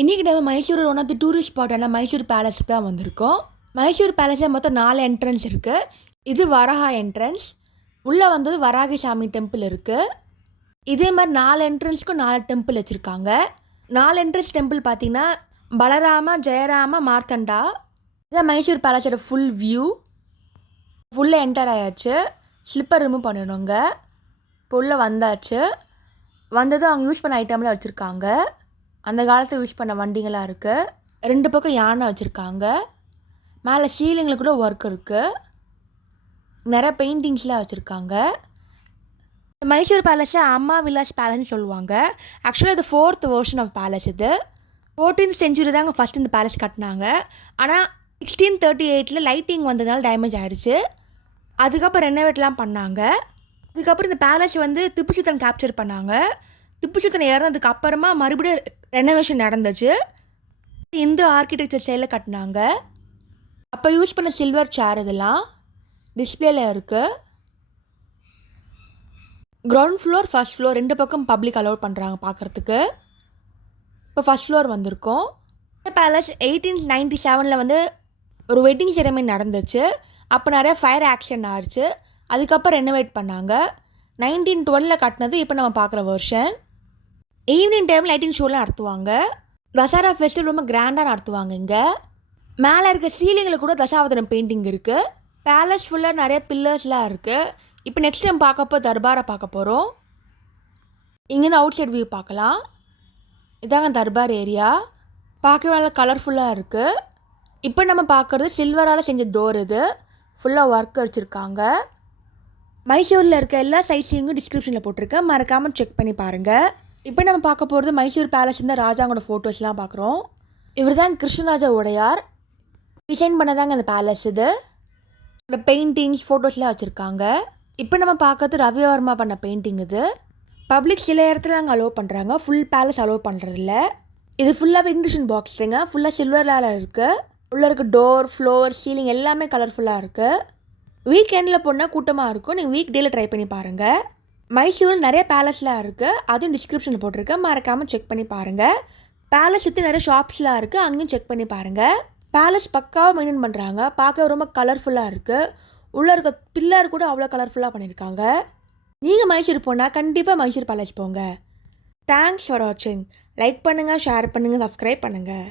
இன்றைக்கி நம்ம Mysore one of the tourist ஸ்பாட்டான Mysore பேலஸுக்கு தான் வந்திருக்கோம். மைசூர் பேலஸில் மொத்தம் நாலு என்ட்ரன்ஸ் இருக்குது இது வரஹா என்ட்ரன்ஸ் உள்ளே வந்தது வராகி சாமி டெம்பிள் இருக்குது இதே மாதிரி நாலு என்ட்ரன்ஸ்க்கும் நாலு டெம்பிள் வச்சுருக்காங்க. நாலு என்ட்ரன்ஸ் டெம்பிள் பார்த்தீங்கன்னா பலராம ஜெயராம மார்த்தண்டா. இதான் மைசூர் பேலஸோட ஃபுல் வியூ ஃபுல்லாக என்டர் ஆயாச்சு. ஸ்லிப்பர் ரிமூவ் பண்ணணுங்க. இப்போ உள்ளே வந்தாச்சு. வந்ததும் அவங்க யூஸ் பண்ண ஐட்டம்லாம் வச்சுருக்காங்க. அந்த காலத்தில் யூஸ் பண்ண வண்டிங்களாம் இருக்குது ரெண்டு பக்கம் யானை வச்சுருக்காங்க. மேலே சீலிங்கில் கூட ஒர்க் இருக்குது நிறைய பெயிண்டிங்ஸ்லாம் வச்சுருக்காங்க. மைசூர் பேலஸை அம்மா விலாஸ் பேலஸ்னு சொல்லுவாங்க. ஆக்சுவலாக இது ஃபோர்த் வேர்ஷன் ஆஃப் பேலஸ் இது. ஃபோர்டீன்த் செஞ்சுரி தாங்க ஃபஸ்ட் இந்த பேலஸ் கட்டினாங்க. ஆனால் சிக்ஸ்டீன் தேர்ட்டி எயிட்டில் லைட்டிங் வந்ததுனால டேமேஜ் ஆகிடுச்சு அதுக்கப்புறம் ரெனோவேட்லாம் பண்ணாங்க. அதுக்கப்புறம் இந்த பேலஸ் வந்து திப்பு சுல்தான் கேப்சர் பண்ணாங்க. திப்பு சுல்தான் இறந்ததுக்கு அப்புறமா மறுபடியும் ரெனோவேஷன் நடந்துச்சு. இந்து ஆர்கிடெக்சர் ஸ்டைலில் கட்டினாங்க. அப்போ யூஸ் பண்ண சில்வர் சேர் இதெல்லாம் டிஸ்பிளேல இருக்குது கிரவுண்ட் ஃப்ளோர் ஃபர்ஸ்ட் ஃப்ளோர் ரெண்டு பக்கம் பப்ளிக் அலோவ் பண்ணுறாங்க பார்க்குறதுக்கு இப்போ ஃபஸ்ட் ஃப்ளோர் வந்திருக்கோம். பேலஸ் எயிட்டீன் நைன்டி செவனில் வந்து ஒரு வெட்டிங் செரமனி நடந்துச்சு. அப்போ நிறைய ஃபயர் ஆக்ஷன் ஆயிடுச்சு அதுக்கப்புறம் ரெனோவேட் பண்ணாங்க. நைன்டீன் டுவெலில் கட்டினது இப்போ நம்ம பார்க்குற வருஷன் ஈவினிங் டைம் லைட்டிங் ஷோலாம் நடத்துவாங்க தசரா ஃபெஸ்டிவல் ரொம்ப கிராண்டாக நடத்துவாங்க இங்கே. மேலே இருக்க சீலிங்கில் கூட தசாவதனம் பெயிண்டிங் இருக்குது பேலஸ் ஃபுல்லாக நிறைய பில்லர்ஸ்லாம் இருக்குது இப்போ நெக்ஸ்ட் டைம் பார்க்கப்போ தர்பாரை பார்க்க போகிறோம் இங்கேருந்து அவுட் சைட் வியூ பார்க்கலாம். இதாங்க தர்பார் ஏரியா பார்க்கவே நல்லா கலர்ஃபுல்லாக இருக்குது இப்போ நம்ம பார்க்குறது சில்வரால் செஞ்ச டோர் இது. ஃபுல்லாக ஒர்க் வச்சுருக்காங்க. மைசூரில் இருக்க எல்லா சைட்ஸையும் டிஸ்கிரிப்ஷனில் போட்டிருக்கேன். மறக்காமல் செக் பண்ணி பாருங்கள் இப்போ நம்ம பார்க்க போகிறது மைசூர் பேலஸ் இருந்த ராஜாவோட ஃபோட்டோஸ்லாம் பார்க்குறோம். இவர் தான் கிருஷ்ணராஜா உடையார். டிசைன் பண்ணதாங்க அந்த பேலஸ் இது. பெயிண்டிங்ஸ் ஃபோட்டோஸ்லாம் வச்சுருக்காங்க. இப்போ நம்ம பார்க்கறது ரவிவர்மா பண்ண பெயிண்டிங் இது. பப்ளிக் சில இடத்துல நாங்கள் அலோவ் பண்ணுறாங்க ஃபுல் பேலஸ் அலோவ் பண்ணுறதில்ல இது ஃபுல்லாக இன்விடேஷன் பாக்ஸுங்க ஃபுல்லாக சில்வரால் இருக்குது உள்ளே இருக்க டோர் ஃப்ளோர் சீலிங் எல்லாமே கலர்ஃபுல்லாக இருக்குது வீக்கெண்டில் போனால் கூட்டமாக இருக்கும். நீங்கள் வீக் டேயில் ட்ரை பண்ணி பாருங்கள் மைசூரில் நிறைய பேலஸ்லாம் இருக்குது அதுவும் டிஸ்கிரிப்ஷனில் போட்டிருக்கேன். மறக்காமல் செக் பண்ணி பாருங்கள் பேலஸ் சுற்றி நிறைய ஷாப்ஸ்லாம் இருக்குது அங்கேயும் செக் பண்ணி பாருங்கள் பேலஸ் பக்காவாக மெயின்டைன் பண்ணுறாங்க பார்க்க ரொம்ப கலர்ஃபுல்லாக இருக்குது உள்ளே இருக்க பில்லர் கூட அவ்வளோ கலர்ஃபுல்லாக பண்ணியிருக்காங்க. நீங்கள் மைசூர் போனால் கண்டிப்பாக மைசூர் பேலஸ் போங்க. தேங்க்ஸ் ஃபார் வாட்சிங் லைக் பண்ணுங்கள் ஷேர் பண்ணுங்கள் சப்ஸ்கிரைப் பண்ணுங்கள்